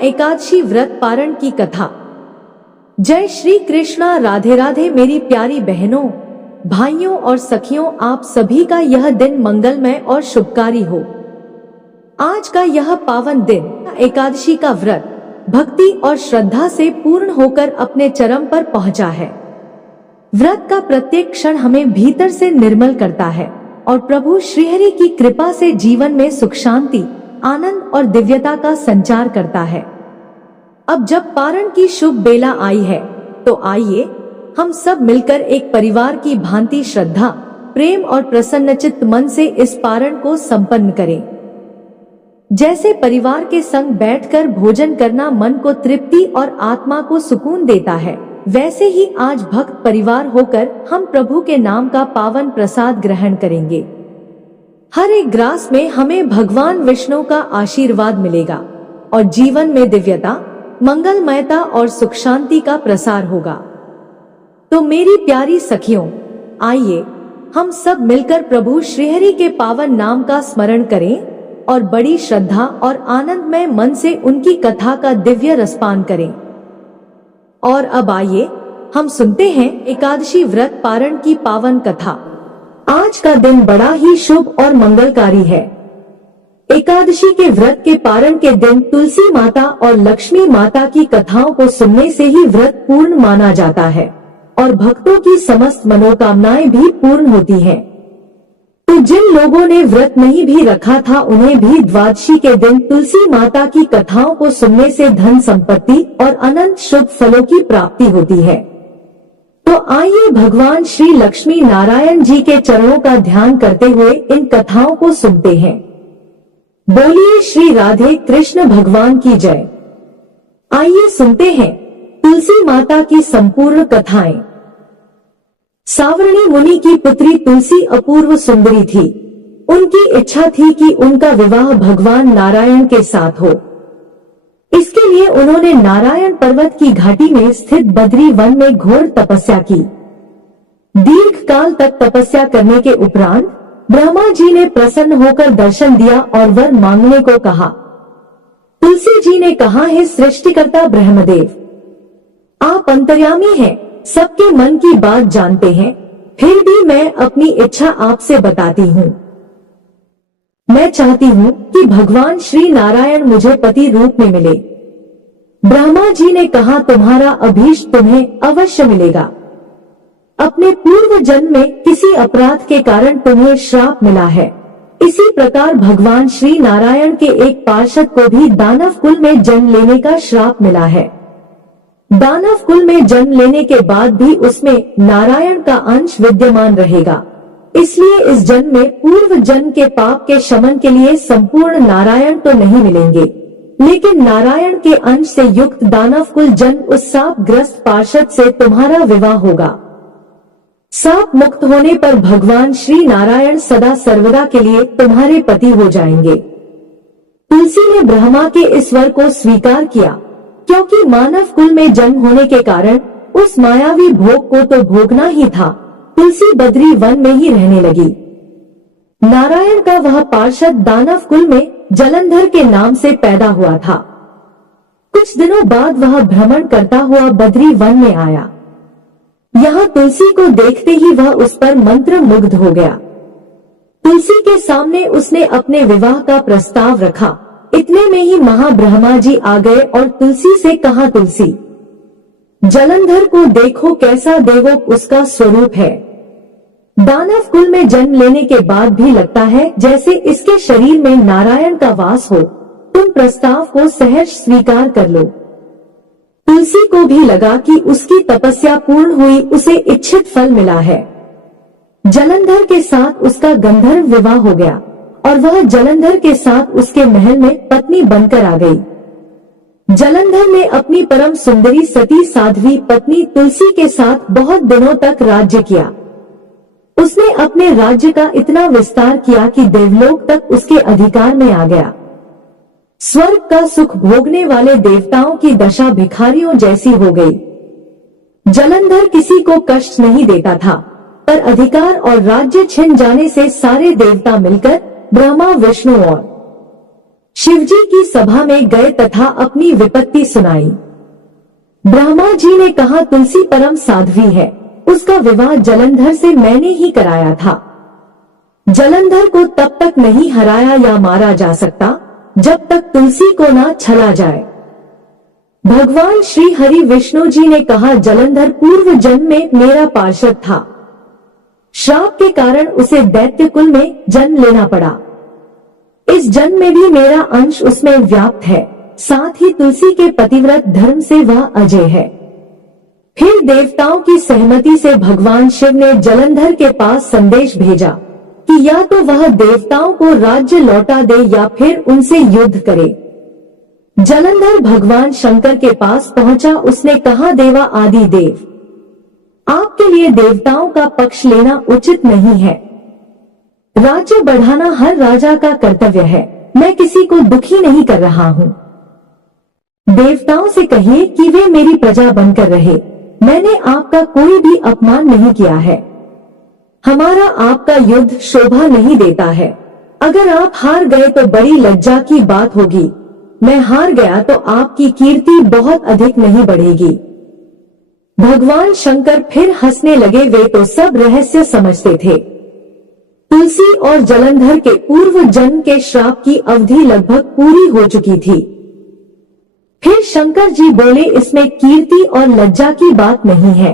एकादशी व्रत पारण की कथा। जय श्री कृष्णा। राधे राधे मेरी प्यारी बहनों, भाइयों और सखियों, आप सभी का यह दिन मंगलमय और शुभकारी हो। आज का यह पावन दिन एकादशी का व्रत भक्ति और श्रद्धा से पूर्ण होकर अपने चरम पर पहुंचा है। व्रत का प्रत्येक क्षण हमें भीतर से निर्मल करता है और प्रभु श्रीहरि की कृपा से जीवन में सुख, शांति, आनंद और दिव्यता का संचार करता है। अब जब पारण की शुभ बेला आई है, तो आइए हम सब मिलकर एक परिवार की भांति श्रद्धा, प्रेम और प्रसन्नचित्त मन से इस पारण को संपन्न करें। जैसे परिवार के संग बैठकर भोजन करना मन को तृप्ति और आत्मा को सुकून देता है, वैसे ही आज भक्त परिवार होकर हम प्रभु के नाम का पावन प्रसाद ग्रहण करेंगे। हर एक ग्रास में हमें भगवान विष्णु का आशीर्वाद मिलेगा और जीवन में दिव्यता, मंगलमयता और सुख शांति का प्रसार होगा। तो मेरी प्यारी सखियों, आइए हम सब मिलकर प्रभु श्रीहरि के पावन नाम का स्मरण करें और बड़ी श्रद्धा और आनंदमय मन से उनकी कथा का दिव्य रसपान करें। और अब आइए हम सुनते हैं एकादशी व्रत पारण की पावन कथा। आज का दिन बड़ा ही शुभ और मंगलकारी है। एकादशी के व्रत के पारण के दिन तुलसी माता और लक्ष्मी माता की कथाओं को सुनने से ही व्रत पूर्ण माना जाता है और भक्तों की समस्त मनोकामनाएं भी पूर्ण होती हैं। तो जिन लोगों ने व्रत नहीं भी रखा था, उन्हें भी द्वादशी के दिन तुलसी माता की कथाओं को सुनने से धन संपत्ति और अनंत शुभ फलों की प्राप्ति होती है। तो आइए भगवान श्री लक्ष्मी नारायण जी के चरणों का ध्यान करते हुए इन कथाओं को सुनते हैं। बोलिए श्री राधे कृष्ण भगवान की जय। आइए सुनते हैं तुलसी माता की संपूर्ण कथाएं। सावर्णी मुनि की पुत्री तुलसी अपूर्व सुंदरी थी। उनकी इच्छा थी कि उनका विवाह भगवान नारायण के साथ हो। इसके लिए उन्होंने नारायण पर्वत की घाटी में स्थित बद्री वन में घोर तपस्या की। दीर्घ काल तक तपस्या करने के उपरांत ब्रह्मा जी ने प्रसन्न होकर दर्शन दिया और वर मांगने को कहा। तुलसी जी ने कहा, हे सृष्टिकर्ता ब्रह्मदेव, आप अंतर्यामी हैं, सबके मन की बात जानते हैं, फिर भी मैं अपनी इच्छा आपसे बताती हूँ। मैं चाहती हूँ कि भगवान श्री नारायण मुझे पति रूप में मिले। ब्रह्मा जी ने कहा, तुम्हारा अभीष्ट तुम्हें अवश्य मिलेगा। अपने पूर्व जन्म में किसी अपराध के कारण तुम्हें श्राप मिला है। इसी प्रकार भगवान श्री नारायण के एक पार्षद को भी दानव कुल में जन्म लेने का श्राप मिला है। दानव कुल में जन्म लेने के बाद भी उसमें नारायण का अंश विद्यमान रहेगा। इसलिए इस जन्म में पूर्व जन्म के पाप के शमन के लिए संपूर्ण नारायण तो नहीं मिलेंगे, लेकिन नारायण के अंश से युक्त दानव कुल जन्म उस साप ग्रस्त पार्षद से तुम्हारा विवाह होगा। साप मुक्त होने पर भगवान श्री नारायण सदा सर्वदा के लिए तुम्हारे पति हो जाएंगे। तुलसी ने ब्रह्मा के इस वर को स्वीकार किया, क्योंकि मानव कुल में जन्म होने के कारण उस मायावी भोग को तो भोगना ही था। तुलसी बद्री वन में ही रहने लगी। नारायण का वह पार्षद दानव कुल में जलंधर के नाम से पैदा हुआ था। कुछ दिनों बाद वह भ्रमण करता हुआ बद्री वन में आया। यहाँ तुलसी को देखते ही वह उस पर मंत्र मुग्ध हो गया। तुलसी के सामने उसने अपने विवाह का प्रस्ताव रखा। इतने में ही महाब्रह्मा जी आ गए और तुलसी से कहा, तुलसी, जलंधर को देखो, कैसा देवोक उसका स्वरूप है। दानव कुल में जन्म लेने के बाद भी लगता है जैसे इसके शरीर में नारायण का वास हो। तुम प्रस्ताव को सहर्ष स्वीकार कर लो। तुलसी को भी लगा कि उसकी तपस्या पूर्ण हुई, उसे इच्छित फल मिला है। जलंधर के साथ उसका गंधर्व विवाह हो गया और वह जलंधर के साथ उसके महल में पत्नी बनकर आ गई। जलंधर ने अपनी परम सुंदरी सती साध्वी पत्नी तुलसी के साथ बहुत दिनों तक राज्य किया। उसने अपने राज्य का इतना विस्तार किया कि देवलोक तक उसके अधिकार में आ गया। स्वर्ग का सुख भोगने वाले देवताओं की दशा भिखारियों जैसी हो गई। जलंधर किसी को कष्ट नहीं देता था, पर अधिकार और राज्य छिन जाने से सारे देवता मिलकर ब्रह्मा, विष्णु और शिवजी की सभा में गए तथा अपनी विपत्ति सुनाई। ब्रह्मा जी ने कहा, तुलसी परम साध्वी है, उसका विवाह जलंधर से मैंने ही कराया था। जलंधर को तब तक नहीं हराया या मारा जा सकता जब तक तुलसी को ना छला जाए। भगवान श्री हरि विष्णु जी ने कहा, जलंधर पूर्व जन्म में मेरा पार्षद था। श्राप के कारण उसे दैत्य कुल में जन्म लेना पड़ा। इस जन्म में भी मेरा अंश उसमें व्याप्त है, साथ ही तुलसी के पतिव्रत धर्म से वह अजय है। फिर देवताओं की सहमति से भगवान शिव ने जलंधर के पास संदेश भेजा कि या तो वह देवताओं को राज्य लौटा दे या फिर उनसे युद्ध करे। जलंधर भगवान शंकर के पास पहुंचा। उसने कहा, देवा आदि देव, आपके लिए देवताओं का पक्ष लेना उचित नहीं है। राज्य बढ़ाना हर राजा का कर्तव्य है। मैं किसी को दुखी नहीं कर रहा हूँ। देवताओं से कहिए कि वे मेरी प्रजा बनकर रहे। मैंने आपका कोई भी अपमान नहीं किया है। हमारा आपका युद्ध शोभा नहीं देता है। अगर आप हार गए तो बड़ी लज्जा की बात होगी। मैं हार गया तो आपकी कीर्ति बहुत अधिक नहीं बढ़ेगी। भगवान शंकर फिर हंसने लगे। वे तो सब रहस्य समझते थे। तुलसी और जलंधर के पूर्व जन्म के श्राप की अवधि लगभग पूरी हो चुकी थी। फिर शंकर जी बोले, इसमें कीर्ति और लज्जा की बात नहीं है।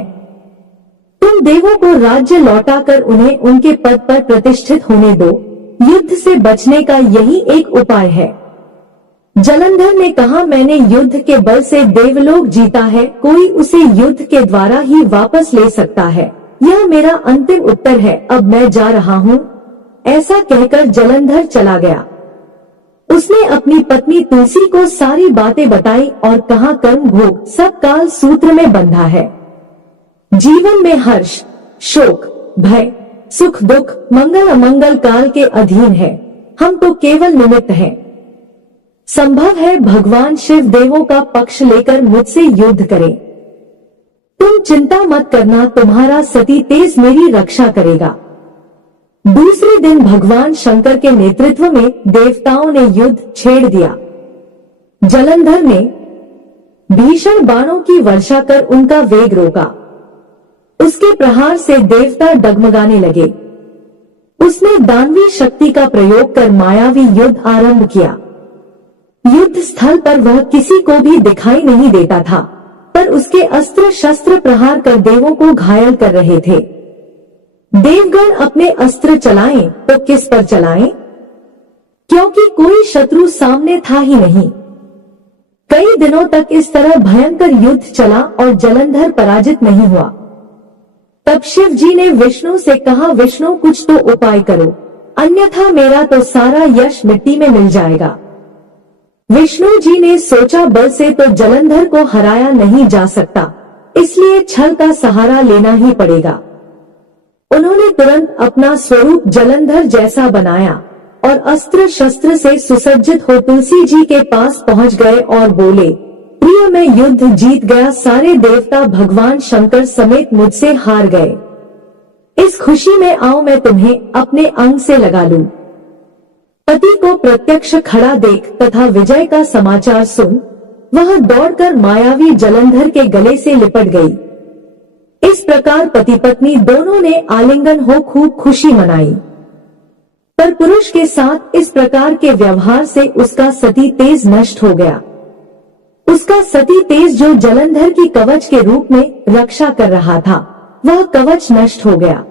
तुम देवों को राज्य लौटाकर उन्हें उनके पद पर प्रतिष्ठित होने दो। युद्ध से बचने का यही एक उपाय है। जलंधर ने कहा, मैंने युद्ध के बल से देवलोक जीता है। कोई उसे युद्ध के द्वारा ही वापस ले सकता है। यह मेरा अंतिम उत्तर है। अब मैं जा रहा हूँ। ऐसा कहकर जलंधर चला गया। उसने अपनी पत्नी तुलसी को सारी बातें बताई और कहा, कर्म भोग सब काल सूत्र में बंधा है। जीवन में हर्ष, शोक, भय, सुख, दुख, मंगल अमंगल काल के अधीन है। हम तो केवल निमित्त हैं। संभव है भगवान शिव देवों का पक्ष लेकर मुझसे युद्ध करें। तुम चिंता मत करना, तुम्हारा सती तेज मेरी रक्षा करेगा। दूसरे दिन भगवान शंकर के नेतृत्व में देवताओं ने युद्ध छेड़ दिया। जलंधर ने भीषण बाणों की वर्षा कर उनका वेग रोका। उसके प्रहार से देवता डगमगाने लगे। उसने दानवी शक्ति का प्रयोग कर मायावी युद्ध आरंभ किया। युद्ध स्थल पर वह किसी को भी दिखाई नहीं देता था, पर उसके अस्त्र शस्त्र प्रहार कर देवों को घायल कर रहे थे। देवगण अपने अस्त्र चलाएं तो किस पर चलाएं? क्योंकि कोई शत्रु सामने था ही नहीं। कई दिनों तक इस तरह भयंकर युद्ध चला और जलंधर पराजित नहीं हुआ। तब शिव जी ने विष्णु से कहा, विष्णु कुछ तो उपाय करो, अन्यथा मेरा तो सारा यश मिट्टी में मिल जाएगा। विष्णु जी ने सोचा, बल से तो जलंधर को हराया नहीं जा सकता, इसलिए छल का सहारा लेना ही पड़ेगा। उन्होंने तुरंत अपना स्वरूप जलंधर जैसा बनाया और अस्त्र शस्त्र से सुसज्जित हो तुलसी जी के पास पहुंच गए और बोले, प्रिय मैं युद्ध जीत गया। सारे देवता भगवान शंकर समेत मुझसे हार गए। इस खुशी में आओ मैं तुम्हें अपने अंग से लगा लूं। पति को प्रत्यक्ष खड़ा देख तथा विजय का समाचार सुन वह दौड़कर मायावी जलंधर के गले से लिपट गई। इस प्रकार पति पत्नी दोनों ने आलिंगन हो खूब खुशी मनाई। पर पुरुष के साथ इस प्रकार के व्यवहार से उसका सती तेज नष्ट हो गया। उसका सती तेज जो जलंधर की कवच के रूप में रक्षा कर रहा था, वह कवच नष्ट हो गया।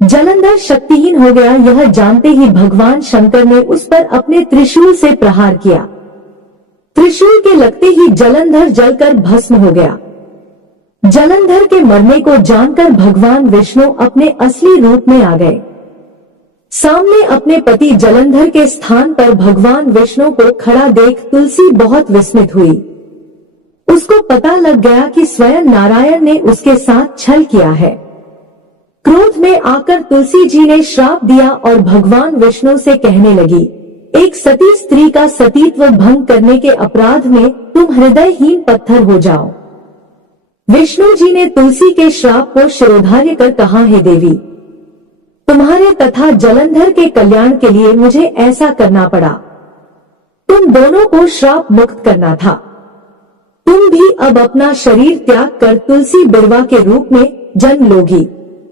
जलंधर शक्तिहीन हो गया। यह जानते ही भगवान शंकर ने उस पर अपने त्रिशूल से प्रहार किया। त्रिशूल के लगते ही जलंधर जलकर भस्म हो गया। जलंधर के मरने को जानकर भगवान विष्णु अपने असली रूप में आ गए। सामने अपने पति जलंधर के स्थान पर भगवान विष्णु को खड़ा देख तुलसी बहुत विस्मित हुई। उसको पता लग गया कि स्वयं नारायण ने उसके साथ छल किया है। क्रोध में आकर तुलसी जी ने श्राप दिया और भगवान विष्णु से कहने लगी, एक सती स्त्री का सतीत्व भंग करने के अपराध में तुम हृदयहीन पत्थर हो जाओ। विष्णु जी ने तुलसी के श्राप को शिरोधार्य कर कहा, हे देवी, तुम्हारे तथा जलंधर के कल्याण के लिए मुझे ऐसा करना पड़ा। तुम दोनों को श्राप मुक्त करना था। तुम भी अब अपना शरीर त्याग कर तुलसी बिरवा के रूप में जन्म लोगी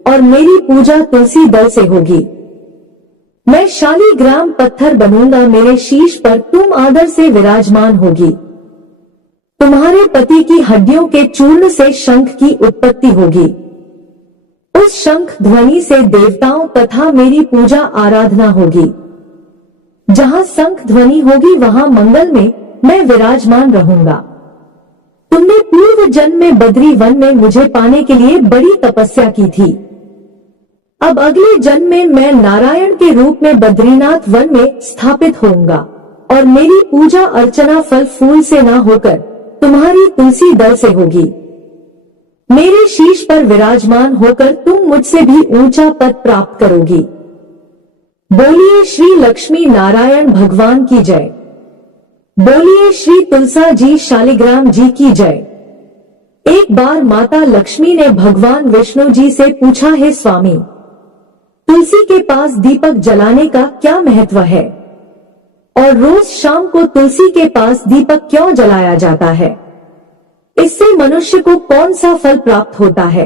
और मेरी पूजा तुलसी दल से होगी। मैं शालिग्राम पत्थर बनूंगा, मेरे शीश पर तुम आदर से विराजमान होगी। तुम्हारे पति की हड्डियों के चूर्ण से शंख की उत्पत्ति होगी। उस शंख ध्वनि से देवताओं तथा मेरी पूजा आराधना होगी। जहां शंख ध्वनि होगी वहां मंगल में मैं विराजमान रहूंगा। तुमने पूर्व जन्म में बद्री वन में मुझे पाने के लिए बड़ी तपस्या की थी। अब अगले जन्म में मैं नारायण के रूप में बद्रीनाथ वन में स्थापित होऊंगा और मेरी पूजा अर्चना फल फूल से न होकर तुम्हारी तुलसी दल से होगी। मेरे शीश पर विराजमान होकर तुम मुझसे भी ऊंचा पद प्राप्त करोगी। बोलिए श्री लक्ष्मी नारायण भगवान की जय। बोलिए श्री तुलसा जी शालिग्राम जी की जय। एक बार माता लक्ष्मी ने भगवान विष्णु जी से पूछा, हे स्वामी, तुलसी के पास दीपक जलाने का क्या महत्व है और रोज शाम को तुलसी के पास दीपक क्यों जलाया जाता है? इससे मनुष्य को कौन सा फल प्राप्त होता है?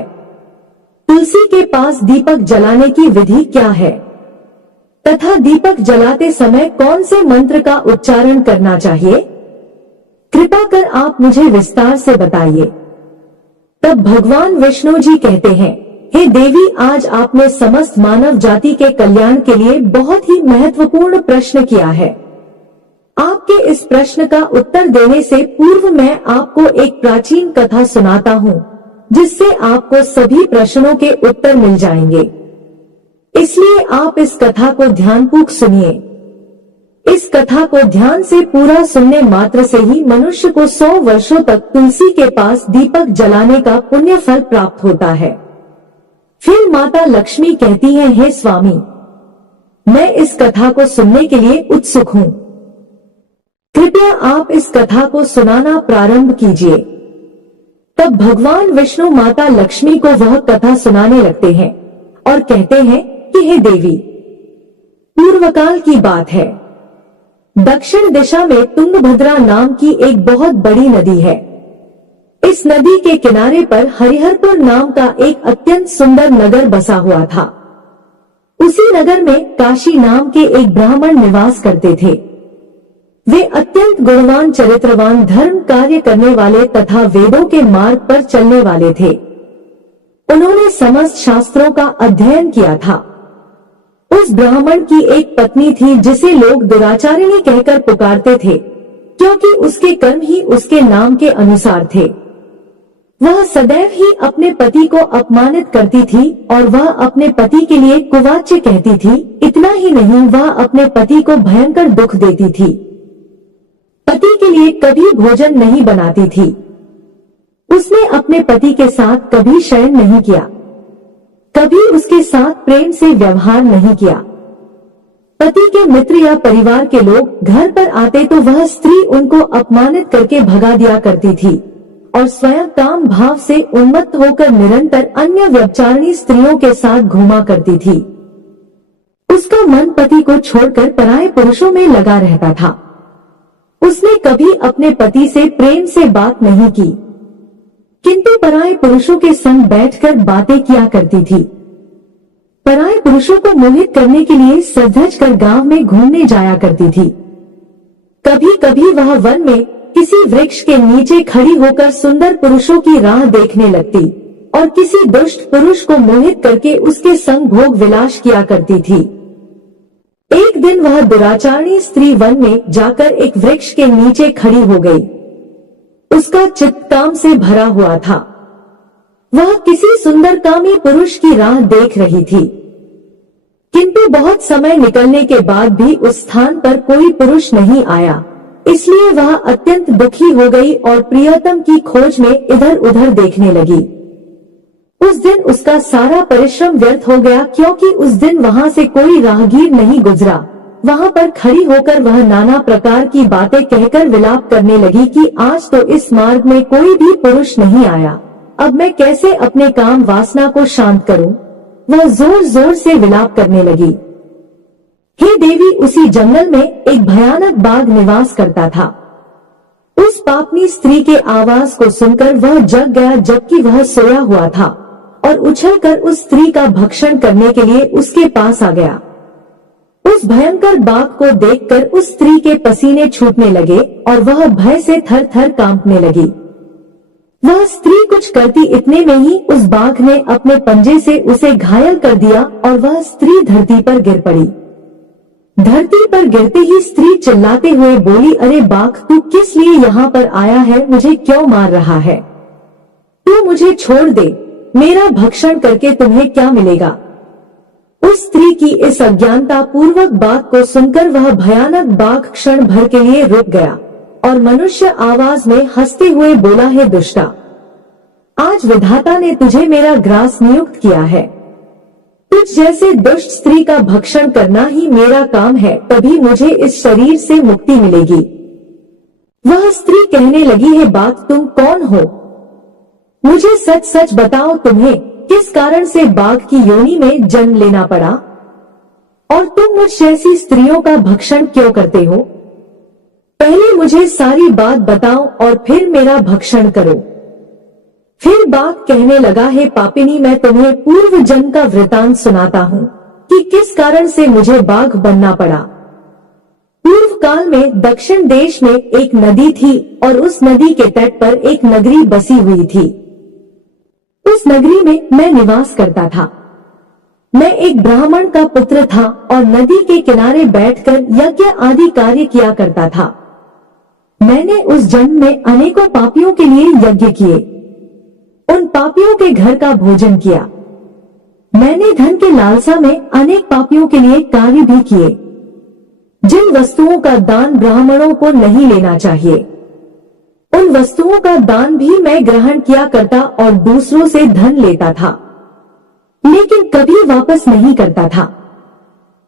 तुलसी के पास दीपक जलाने की विधि क्या है तथा दीपक जलाते समय कौन से मंत्र का उच्चारण करना चाहिए? कृपा कर आप मुझे विस्तार से बताइए। तब भगवान विष्णु जी कहते हैं, हे देवी, आज आपने समस्त मानव जाति के कल्याण के लिए बहुत ही महत्वपूर्ण प्रश्न किया है। आपके इस प्रश्न का उत्तर देने से पूर्व मैं आपको एक प्राचीन कथा सुनाता हूँ, जिससे आपको सभी प्रश्नों के उत्तर मिल जाएंगे। इसलिए आप इस कथा को ध्यानपूर्वक सुनिए। इस कथा को ध्यान से पूरा सुनने मात्र से ही मनुष्य को 100 वर्षों तक तुलसी के पास दीपक जलाने का पुण्य फल प्राप्त होता है। फिर माता लक्ष्मी कहती हैं, हे स्वामी, मैं इस कथा को सुनने के लिए उत्सुक हूँ। कृपया आप इस कथा को सुनाना प्रारंभ कीजिए। तब भगवान विष्णु माता लक्ष्मी को वह कथा सुनाने लगते हैं और कहते हैं कि हे देवी, पूर्वकाल की बात है। दक्षिण दिशा में तुंगभद्रा नाम की एक बहुत बड़ी नदी है। इस नदी के किनारे पर हरिहरपुर नाम का एक अत्यंत सुंदर नगर बसा हुआ था। उसी नगर में काशी नाम के एक ब्राह्मण निवास करते थे। वे अत्यंत गुणवान, चरित्रवान, धर्म कार्य करने वाले तथा वेदों के मार्ग पर चलने वाले थे। उन्होंने समस्त शास्त्रों का अध्ययन किया था। उस ब्राह्मण की एक पत्नी थी जिसे लोग दुराचारिणी कहकर पुकारते थे, क्योंकि उसके कर्म ही उसके नाम के अनुसार थे। वह सदैव ही अपने पति को अपमानित करती थी और वह अपने पति के लिए कुवाच्य कहती थी। इतना ही नहीं, वह अपने पति को भयंकर दुख देती थी। पति के लिए कभी भोजन नहीं बनाती थी। उसने अपने पति के साथ कभी शयन नहीं किया, कभी उसके साथ प्रेम से व्यवहार नहीं किया। पति के मित्र या परिवार के लोग घर पर आते तो वह स्त्री उनको अपमानित करके भगा दिया करती थी और स्वयं काम भाव से उन्मत्त होकर निरंतर अन्य व्यभिचारिणी स्त्रियों के साथ घूमा करती थी। उसका मन पति को छोड़कर पराये पुरुषों में लगा रहता था। उसने कभी अपने पति से प्रेम से बात नहीं की, किंतु पराये पुरुषों के संग बैठकर बातें किया करती थी। पराये पुरुषों को मोहित करने के लिए सज-धज कर गांव में घूमने जाया करती थी। कभी कभी वह वन में किसी वृक्ष के नीचे खड़ी होकर सुंदर पुरुषों की राह देखने लगती और किसी दुष्ट पुरुष को मोहित करके उसके संग भोग विलास किया करती थी। एक दिन वह दुराचारिणी स्त्री वन में जाकर एक वृक्ष के नीचे खड़ी हो गई। उसका चित्त काम से भरा हुआ था। वह किसी सुंदरकामी पुरुष की राह देख रही थी, किंतु बहुत समय निकलने के बाद भी उस स्थान पर कोई पुरुष नहीं आया। इसलिए वह अत्यंत दुखी हो गई और प्रियतम की खोज में इधर उधर देखने लगी। उस दिन उसका सारा परिश्रम व्यर्थ हो गया, क्योंकि उस दिन वहां से कोई राहगीर नहीं गुजरा। वहां पर खड़ी होकर वह नाना प्रकार की बातें कहकर विलाप करने लगी कि आज तो इस मार्ग में कोई भी पुरुष नहीं आया। अब मैं कैसे अपने काम वासना को शांत करूं? वह जोर जोर से विलाप करने लगी। हे देवी उसी जंगल में एक भयानक बाघ निवास करता था। उस पापनी स्त्री के आवाज को सुनकर वह जग गया जबकि वह सोया हुआ था और उछलकर उस स्त्री का भक्षण करने के लिए उसके पास आ गया। उस भयंकर बाघ को देखकर उस स्त्री के पसीने छूटने लगे और वह भय से थर थर कांपने लगी। वह स्त्री कुछ करती इतने में ही उस बाघ ने अपने पंजे से उसे घायल कर दिया और वह स्त्री धरती पर गिर पड़ी। धरती पर गिरते ही स्त्री चिल्लाते हुए बोली, अरे बाघ, तू किस लिए यहाँ पर आया है? मुझे क्यों मार रहा है? तू मुझे छोड़ दे, मेरा भक्षण करके तुम्हें क्या मिलेगा? उस स्त्री की इस अज्ञानता पूर्वक बात को सुनकर वह भयानक बाघ क्षण भर के लिए रुक गया और मनुष्य आवाज में हंसते हुए बोला, है दुष्टा, आज विधाता ने तुझे मेरा ग्रास नियुक्त किया है। तुझ जैसे दुष्ट स्त्री का भक्षण करना ही मेरा काम है, तभी मुझे इस शरीर से मुक्ति मिलेगी। वह स्त्री कहने लगी, है बाघ, तुम कौन हो? मुझे सच सच बताओ, तुम्हें किस कारण से बाघ की योनि में जन्म लेना पड़ा और तुम मुझ जैसी स्त्रियों का भक्षण क्यों करते हो? पहले मुझे सारी बात बताओ और फिर मेरा भक्षण करो। फिर बाघ कहने लगा, है पापिनी, मैं तुम्हें पूर्व जन्म का वृतांत सुनाता हूँ कि किस कारण से मुझे बाघ बनना पड़ा। पूर्व काल में दक्षिण देश में एक नदी थी और उस नदी के तट पर एक नगरी बसी हुई थी। उस नगरी में मैं निवास करता था। मैं एक ब्राह्मण का पुत्र था और नदी के किनारे बैठकर यज्ञ आदि कार्य किया करता था। मैंने उस जन्म में अनेकों पापियों के लिए यज्ञ किए, उन पापियों के घर का भोजन किया। मैंने धन के लालसा में अनेक पापियों के लिए कार्य भी किए। जिन वस्तुओं का दान ब्राह्मणों को नहीं लेना चाहिए, उन वस्तुओं का दान भी मैं ग्रहण किया करता और दूसरों से धन लेता था, लेकिन कभी वापस नहीं करता था।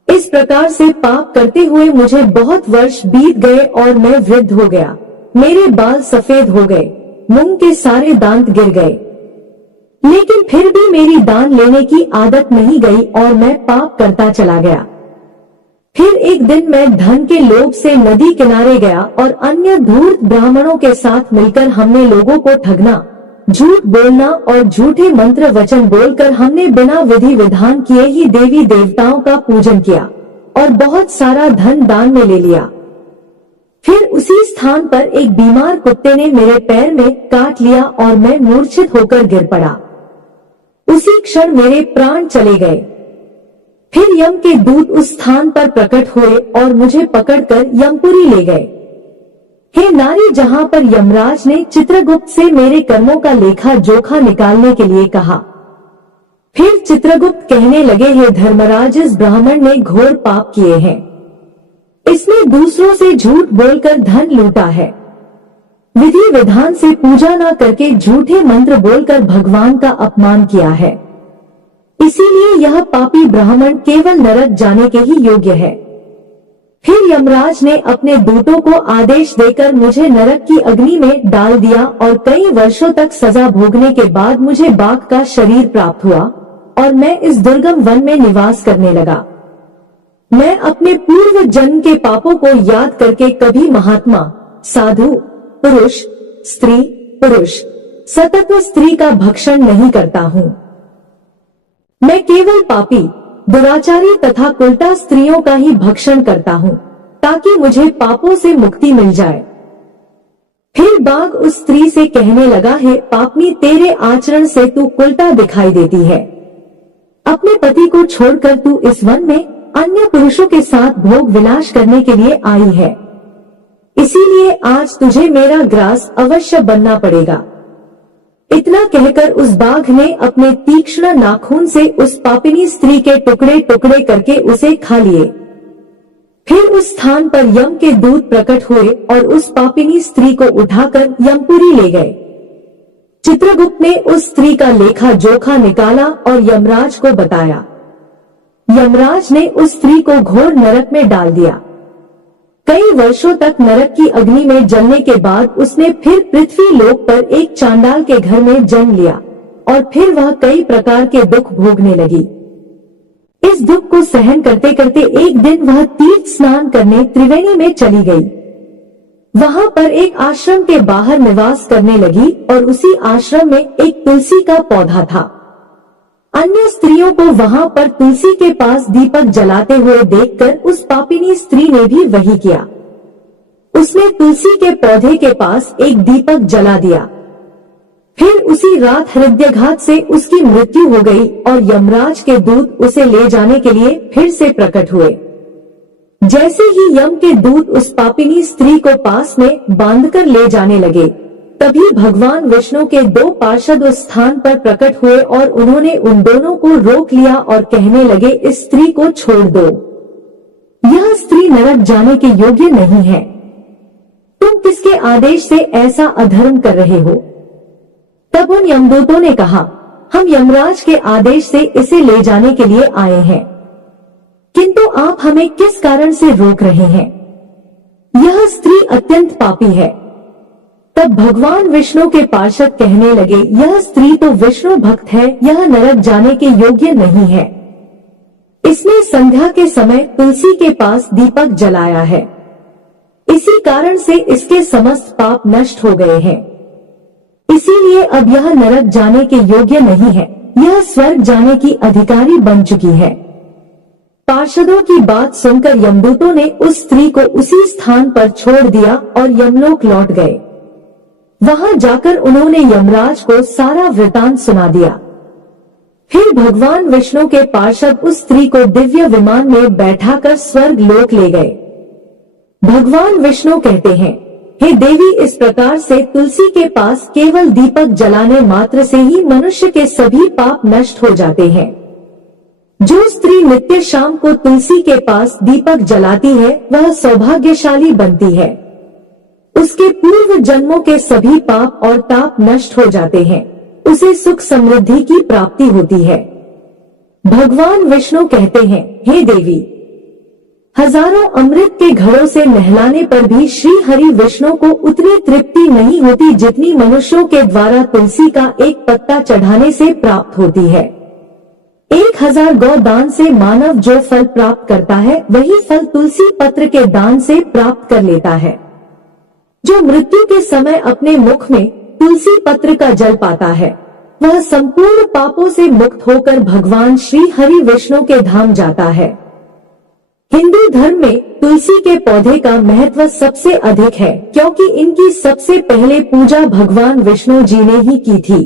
इस प्रकार से पाप करते हुए मुझे बहुत वर्ष बीत गए और मैं वृद्ध हो गया। मेरे बाल सफेद हो गए, मुंह के सारे दांत गिर गए, लेकिन फिर भी मेरी दान लेने की आदत नहीं गई और मैं पाप करता चला गया। फिर एक दिन मैं धन के लोभ से नदी किनारे गया और अन्य धूर्त ब्राह्मणों के साथ मिलकर हमने लोगों को ठगना, झूठ बोलना और झूठे मंत्र वचन बोलकर हमने बिना विधि विधान किए ही देवी देवताओं का पूजन किया और बहुत सारा धन दान में ले लिया। फिर उसी स्थान पर एक बीमार कुत्ते ने मेरे पैर में काट लिया और मैं मूर्छित होकर गिर पड़ा। उसी क्षण मेरे प्राण चले गए। फिर यम के दूत उस स्थान पर प्रकट हुए और मुझे पकड़कर यमपुरी ले गए। हे नारी, जहाँ पर यमराज ने चित्रगुप्त से मेरे कर्मों का लेखा जोखा निकालने के लिए कहा। फिर चित्रगुप्त कहने लगे, हे धर्मराज, इस ब्राह्मण ने घोर पाप किए हैं। इसने दूसरों से झूठ बोलकर धन लूटा है, विधि विधान से पूजा न करके झूठे मंत्र बोलकर भगवान का अपमान किया है। इसीलिए यह पापी ब्राह्मण केवल नरक जाने के ही योग्य है। फिर यमराज ने अपने दूतों को आदेश देकर मुझे नरक की अग्नि में डाल दिया और कई वर्षों तक सजा भोगने के बाद मुझे बाघ का शरीर प्राप्त हुआ और मैं इस दुर्गम वन में निवास करने लगा। मैं अपने पूर्व जन्म के पापों को याद करके कभी महात्मा, साधु, पुरुष, स्त्री, पुरुष, सतत्व स्त्री का भक्षण नहीं करता हूँ। मैं केवल पापी, दुराचारी तथा कुलटा स्त्रियों का ही भक्षण करता हूँ ताकि मुझे पापों से मुक्ति मिल जाए। फिर बाघ उस स्त्री से कहने लगा, है पापनी, तेरे आचरण से तू कुलटा दिखाई देती है। अपने पति को छोड़कर तू इस वन में अन्य पुरुषों के साथ भोग विलास करने के लिए आई है। इसीलिए आज तुझे मेरा ग्रास अवश्य बनना पड़ेगा। इतना कहकर उस बाघ ने अपने तीक्ष्ण नाखून से उस पापिनी स्त्री के टुकड़े टुकड़े करके उसे खा लिए। फिर उस स्थान पर यम के दूत प्रकट हुए और उस पापिनी स्त्री को उठाकर यमपुरी ले गए। चित्रगुप्त ने उस स्त्री का लेखा जोखा निकाला और यमराज को बताया। यमराज ने उस स्त्री को घोर नरक में डाल दिया। कई वर्षों तक नरक की अग्नि में जलने के बाद उसने फिर पृथ्वी लोक पर एक चांडाल के घर में जन्म लिया और फिर वह कई प्रकार के दुख भोगने लगी। इस दुख को सहन करते करते एक दिन वह तीर्थ स्नान करने त्रिवेणी में चली गई। वहां पर एक आश्रम के बाहर निवास करने लगी और उसी आश्रम में एक तुलसी का पौधा था। अन्य स्त्रियों को वहां पर तुलसी के पास दीपक जलाते हुए देखकर उस पापिनी स्त्री ने भी वही किया। उसने तुलसी के पौधे के पास एक दीपक जला दिया। फिर उसी रात हृदयाघात से उसकी मृत्यु हो गई और यमराज के दूत उसे ले जाने के लिए फिर से प्रकट हुए। जैसे ही यम के दूत उस पापिनी स्त्री को पास में बांधकर ले जाने लगे, तभी भगवान विष्णु के दो पार्षद उस स्थान पर प्रकट हुए और उन्होंने उन दोनों को रोक लिया और कहने लगे, इस स्त्री को छोड़ दो, यह स्त्री नरक जाने के योग्य नहीं है। तुम किसके आदेश से ऐसा अधर्म कर रहे हो? तब उन यमदूतों ने कहा, हम यमराज के आदेश से इसे ले जाने के लिए आए हैं, किंतु आप हमें किस कारण से रोक रहे हैं? यह स्त्री अत्यंत पापी है। तब भगवान विष्णु के पार्षद कहने लगे, यह स्त्री तो विष्णु भक्त है, यह नरक जाने के योग्य नहीं है। इसने संध्या के समय तुलसी के पास दीपक जलाया है, इसी कारण से इसके समस्त पाप नष्ट हो गए हैं। इसीलिए अब यह नरक जाने के योग्य नहीं है, यह स्वर्ग जाने की अधिकारी बन चुकी है। पार्षदों की बात सुनकर यमदूतों ने उस स्त्री को उसी स्थान पर छोड़ दिया और यमलोक लौट गए। वहां जाकर उन्होंने यमराज को सारा वृतांत सुना दिया। फिर भगवान विष्णु के पार्षद उस स्त्री को दिव्य विमान में बैठाकर स्वर्ग लोक ले गए। भगवान विष्णु कहते हैं, हे देवी, इस प्रकार से तुलसी के पास केवल दीपक जलाने मात्र से ही मनुष्य के सभी पाप नष्ट हो जाते हैं। जो स्त्री नित्य शाम को तुलसी के पास दीपक जलाती है, वह सौभाग्यशाली बनती है। उसके पूर्व जन्मों के सभी पाप और ताप नष्ट हो जाते हैं, उसे सुख समृद्धि की प्राप्ति होती है। भगवान विष्णु कहते हैं, हे देवी, हजारों अमृत के घड़ों से नहलाने पर भी श्री हरि विष्णु को उतनी तृप्ति नहीं होती जितनी मनुष्यों के द्वारा तुलसी का एक पत्ता चढ़ाने से प्राप्त होती है। 1000 गौ दान से मानव जो फल प्राप्त करता है, वही फल तुलसी पत्र के दान से प्राप्त कर लेता है। जो मृत्यु के समय अपने मुख में तुलसी पत्र का जल पाता है, वह संपूर्ण पापों से मुक्त होकर भगवान श्री हरि विष्णु के धाम जाता है। हिंदू धर्म में तुलसी के पौधे का महत्व सबसे अधिक है, क्योंकि इनकी सबसे पहले पूजा भगवान विष्णु जी ने ही की थी।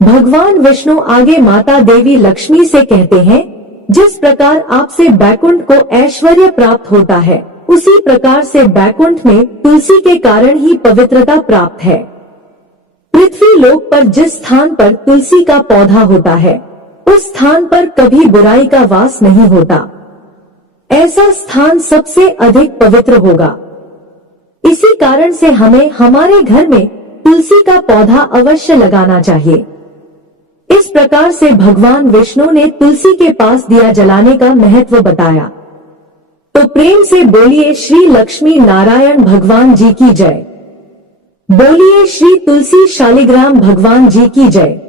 भगवान विष्णु आगे माता देवी लक्ष्मी से कहते हैं, जिस प्रकार आपसे बैकुंठ को ऐश्वर्य प्राप्त होता है, उसी प्रकार से बैकुंठ में तुलसी के कारण ही पवित्रता प्राप्त है। पृथ्वी लोक पर जिस स्थान पर तुलसी का पौधा होता है, उस स्थान पर कभी बुराई का वास नहीं होता। ऐसा स्थान सबसे अधिक पवित्र होगा। इसी कारण से हमें हमारे घर में तुलसी का पौधा अवश्य लगाना चाहिए। इस प्रकार से भगवान विष्णु ने तुलसी के पास दिया जलाने का महत्व बताया। तो प्रेम से बोलिए श्री लक्ष्मी नारायण भगवान जी की जय। बोलिए श्री तुलसी शालिग्राम भगवान जी की जय।